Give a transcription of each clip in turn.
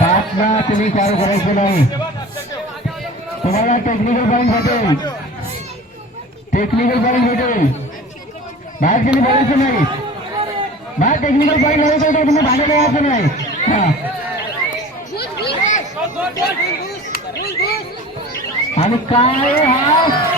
पाचला तुम्ही चालू करायचं नाही तुम्हाला टेक्निकल पॉईंट भेटेल टेक्निकल पॉईंट भेटेल बाहेर तुम्ही बोलायचं नाही बाहेर टेक्निकल पॉईंट लावायचं तर तुम्ही भागायला यायचं नाही आणि काय हा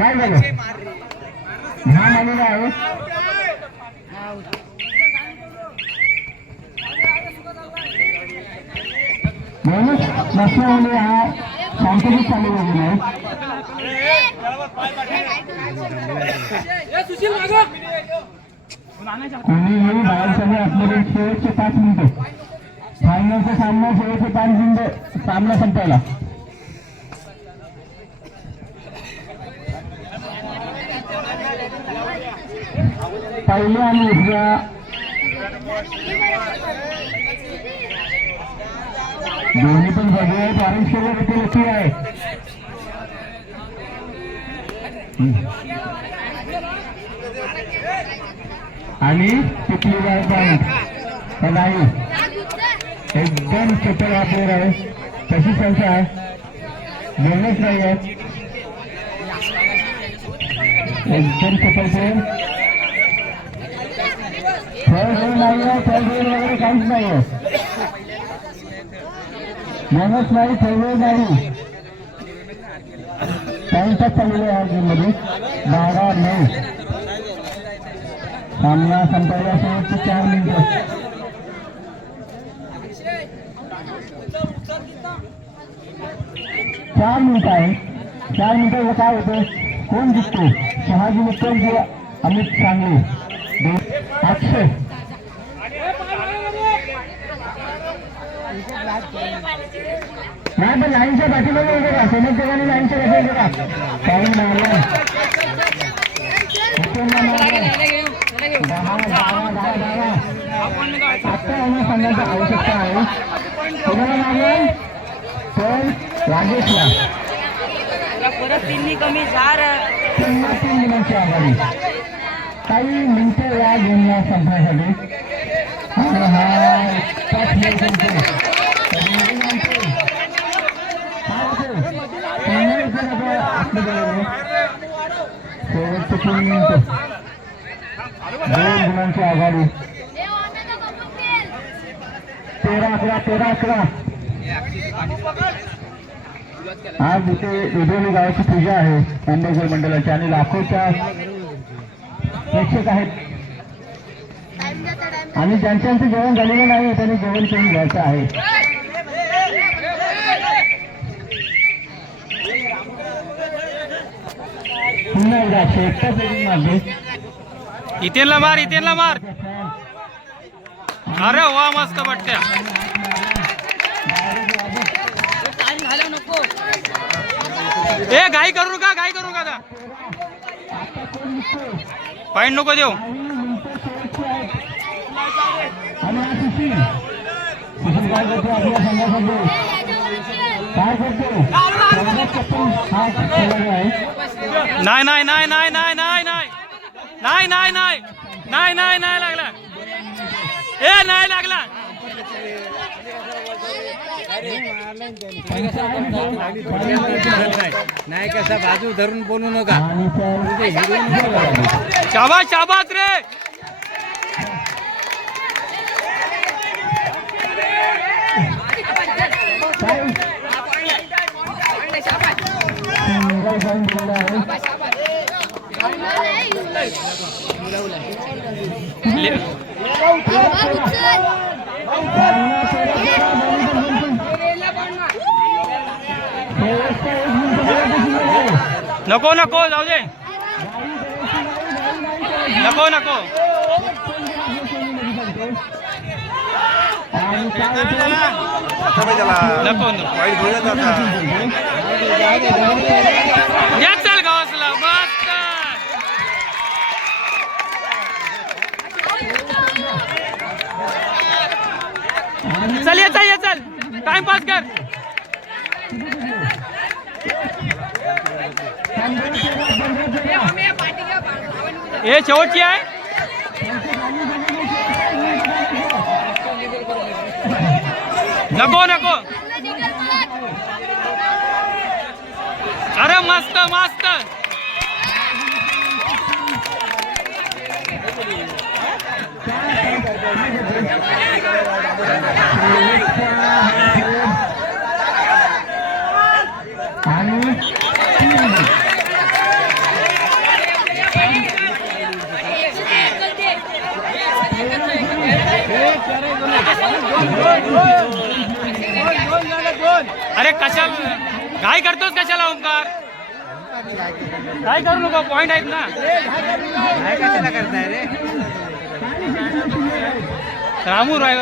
काय झालं? म्हणजे हा मानलेला आहे? म्हणूनच नसल्यामुळे हा शांततेत चालू झालेला आहे कोणीही बाहेर सगळे असलेले शेवटचे पाच मिनिटं. फायनलचा सामना शेवटचे पाच मिनिटं सामना संपायला पहिल्या आणि दुसऱ्या दोन्ही पण जागे आहे आणि शरीर लक्ष आहे. आणि पिकली जाय पॉईंट नाही एकदम चटल आपल्याला आहे. तशी संख्या आहे. बोलणंच नाही आहे एकदम चटल प्लेअर फळ घेऊन नाही आहे वगैरे काहीच नाही आहे बोनस नाही फळ नाही पॉईंटच चाललेले आहे मध्ये बारा नऊ सामना संपायला शेवटचे चार मिनिट चार मिनिट आहे चार मिनिटाचं काय होतं? कोण जिंकतो शहाजी मुक्कल किंवा अमित सांगले? आठशे नाही पण लाईनच्या पाठीमागे उभे राहा. समोर ठिकाणी लाईनच्या पाठी उभे राहा. पाऊन मारला. आता यांना सांगण्याची आवश्यकता आहे. कुणाला मारलं पण राजेशला. परत तिन्ही कमी चार तीन आघाडी. काही मिनिटं या गेमला संपण्यासाठी. आणि हा शेवटचे तीन दोन गुणांची आघाडी तेरा अकरा तेरा अकरा आज इथे उदयनी गावाची पूजा आहे मुंबईकर मंडळाची आणि लाखोच्या प्रेक्षक आहेत. आणि ज्यांच्यांचं जेवण झालेलं नाही त्यांनी जेवण करून घ्यायचं आहे. पुन्हा एकदा शेवटच्या पेढी मागे इथेनला मार इथेनला मार. अरे वा मस्त वाटत्या ए घाई करू का पॉईंट नको देऊ आणि हा सुशील सुशील काय करतो आपल्या संघासाठी काय करतो सर्वात कप्पन हा नको देऊ. नाही नाही नाही नाही नाही नाही नाही. नाही नाही नाही. नाही नाही नाही लागला. ए नाही लागला. नाही कसा बाजू धरून बोलू नका शाबास शाबास रे ले नको नको जाऊ दे. नको नको. नको नको. या चल गावासला मस्त. चल ये चल ये चल. टाइमपास कर. हे शेवटची आहे. नको नको. अरे मस्त मस्त. अरे कशाला काय करतोस कशाला ओंकार? काय करू नको पॉइंट आहेत ना. काय कशाला करताय रे रामू राय